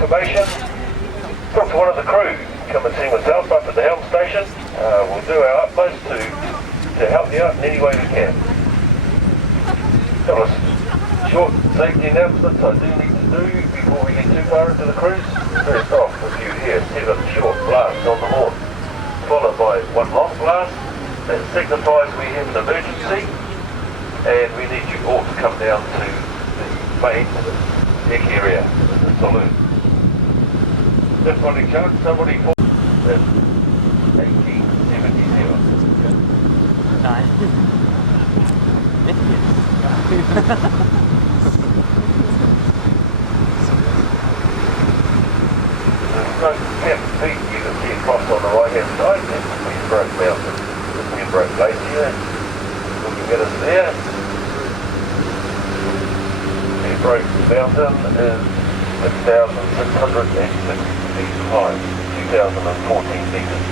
information, talk to one of the crew. Come and see myself up at the helm station. We'll do our utmost to help you out in any way we can. Couple of short safety announcements I do need to do before we get too far into the cruise. First off, if you hear 7 short blasts on the horn, followed by 1 long blast, that signifies we have an emergency, and we need you all to come down to the main deck area, the saloon. If by any chance somebody falls in 1877. Rồi. There's no 10 feet you can see across on the right hand side. That's the Pembroke Mountain, the Pembroke Glacier. Looking at us there. Pembroke Mountain is 6,606 feet high, 2,014 meters.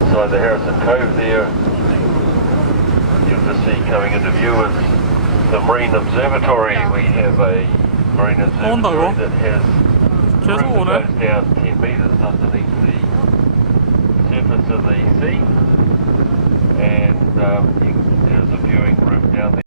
Inside the Harrison Cove there, you'll just see coming into view is the Marine Observatory. We have a Marine Observatory that has roof that goes down 10 metres underneath the surface of the sea, and there's a viewing room down there.